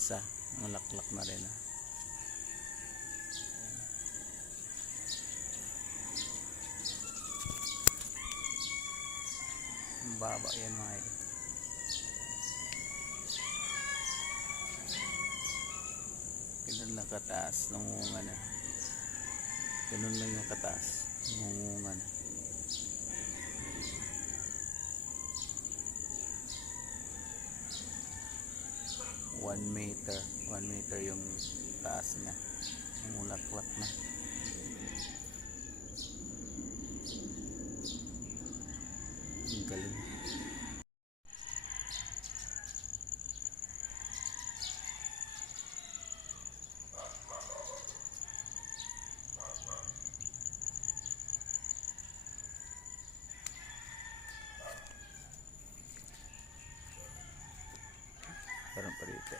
isa, malaklak na rin. Ang baba yan mga idol. Ganun lang kataas, nangunga na. Ganun lang yung kataas, nangunga na. 1 meter yung taas niya, namulaklak na. Ang galing. Parang pa rito.